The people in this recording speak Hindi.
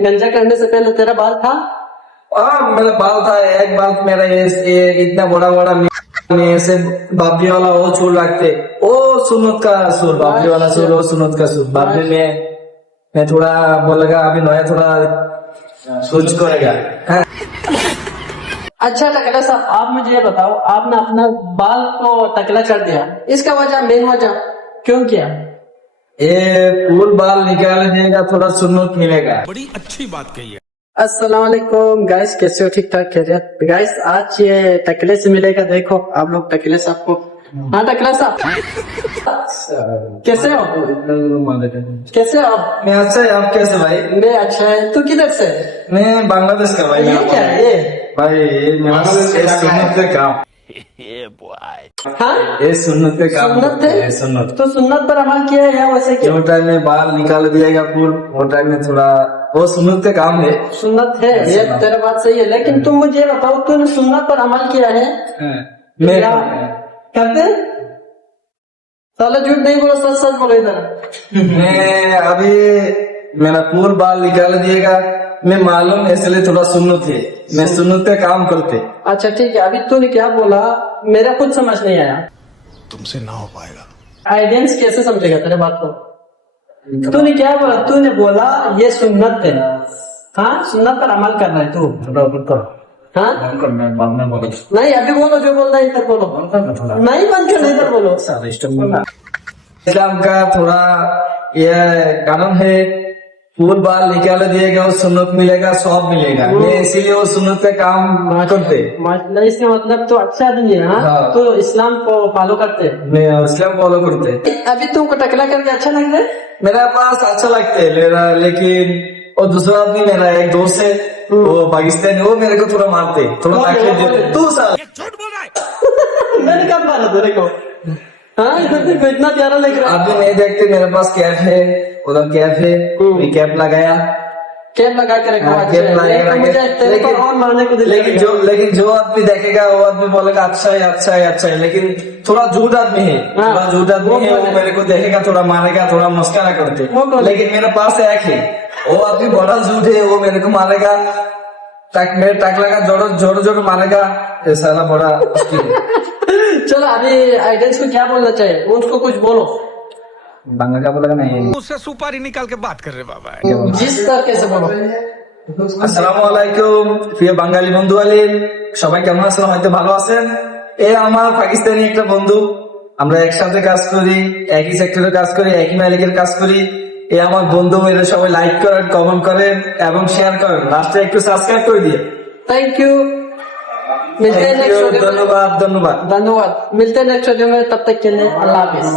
गंजा करने से पहले तेरा बाल था? हाँ मेरा बाल था, एक बाल मेरा ये इतना बड़ा बड़ा ऐसे बाबरी वाला वो चूल रखते, वो सुन्नत का सूर, बाबरी वाला सूर, वो सुन्नत का सूर। बाद में मैं थोड़ा बोलेगा अभी नया थोड़ा सोच करेगा। हाँ। अच्छा टकला साहब, आप मुझे ये बताओ, आपने अपना बाल को टकला कर दिया, इसका वजह, मेन वजह क्यों किया? ये फूल बाल निकाल देगा, थोड़ा सुन्नत मिलेगा। बड़ी अच्छी बात कही है। अस्सलाम वालेकुम गाइस, कैसे हो? ठीक ठाक खैरियत गाइस। आज ये टकले से मिलेगा, देखो आप लोग टकले साहब को। हाँ टकला साहब, कैसे हो? कैसे हो आप? मैं अच्छा है, आप कैसे भाई? मैं अच्छा है। तू किधर से? मैं बांग्लादेश का भाई। ये क्या है ये? भाई ये मेरा सुन्नत का काम। हाँ ये सुन्नत का काम। सुन्नत है? ये सुन्नत तो सुन्नत पर अमल किया है या वैसे क्या? जो टाइम में बाल निकाल दिएगा फूल, वो टाइम में थोड़ा वो सुन्नत का काम है। सुन्नत है, ये तेरा बात सही है, लेकिन तुम मुझे बताओ, तूने सुन्नत पर अमल किया है? मैं क्या करते? साला झूठ नहीं बोलो, सच सच बोलो इधर। मैं अभी मेरा फूल बाल निकाल दिएगा, मैं मालूम इसलिए थोड़ा सुन्नत है, मैं सुन्नत का काम करते। अच्छा ठीक है, अभी तूने क्या बोला मेरा कुछ समझ नहीं आया। तुमसे ना हो पाएगा। ऑडियंस कैसे समझेगा तेरे बात को? तूने क्या बोला? तूने बोला ये सुन्नत है। हाँ, सुन्नत पर अमल कर रहा है तू? हाँ नहीं, अभी बोलो जो बोलना है, इधर बोलो। नहीं बंद कर, इधर बोलो। इस्लाम का थोड़ा ये कानून है, फूल बाल निकाल दिएगा वो सुन्नत मिलेगा, सब मिलेगा। मैं इसीलिए वो सुन्नत का काम करते। मतलब इसका मतलब तो अच्छा आदमी है। हाँ? तो इस्लाम को फॉलो करते? मैं इस्लाम फॉलो करते। अभी तुमको टकला करके अच्छा लग रहा है? मेरा पास अच्छा लगता है मेरा, लेकिन वो दूसरा आदमी मेरा एक दोस्त है, वो पाकिस्तानी, वो मेरे को थोड़ा मारते, थोड़ा तकलीफ देते। तू साल झूठ बोल रहा है। मैंने कब मारा तेरे को? हाँ, देखो इतना प्यारा लग रहा है। आप भी नहीं देखते, मेरे पास कैप है, उधर कैप है, मैं कैप लगाया, कैप लगा के रखो। हाँ, अच्छा कैप लगाया। मुझे तेरे को और मारने को दिल लेकिन जो आदमी देखेगा वो आदमी बोलेगा अच्छा है, अच्छा है, अच्छा है, लेकिन थोड़ा झूठ आदमी है, हाँ, थोड़ा झूठ आदमी है, वो मेरे को देखेगा, थोड़ा मारेगा, थोड़ा मस्करा करते। लेकिन मेरे पास एक है, वो आदमी बड़ा झूठ है, वो मेरे को मारेगा, मेरे टक लगा जोर जोर मारेगा, ऐसा ना बड़ा। चलो अभी आइडेंस को क्या बोलना चाहिए, उसको कुछ बोलो। बांग्ला का बोलेगा नहीं, उससे सुपारी निकाल के बात कर रहे बाबा। जिस तरह कैसे बोलो। আসসালামু আলাইকুম প্রিয় বাঙালি বন্ধু আলিম, সবাই কেমন আছেন? হয়তো ভালো আছেন। এ আমার পাকিস্তানি একটা বন্ধু, আমরা একসাথে কাজ করি, একই সেক্টরে কাজ করি, একই মালিকের কাজ করি। এ আমার বন্ধু, এরা সবাই লাইক করেন, কমেন্ট করেন এবং শেয়ার করেন, লাস্টে একটু সাবস্ক্রাইব করে দিয়ে। थैंक यू, मिलते हैं नेक्स्ट वीडियो में। ধন্যবাদ। धन्यवाद, मिलते हैं नेक्स्ट वीडियो में, तब तक के लिए अल्लाह हाफिज।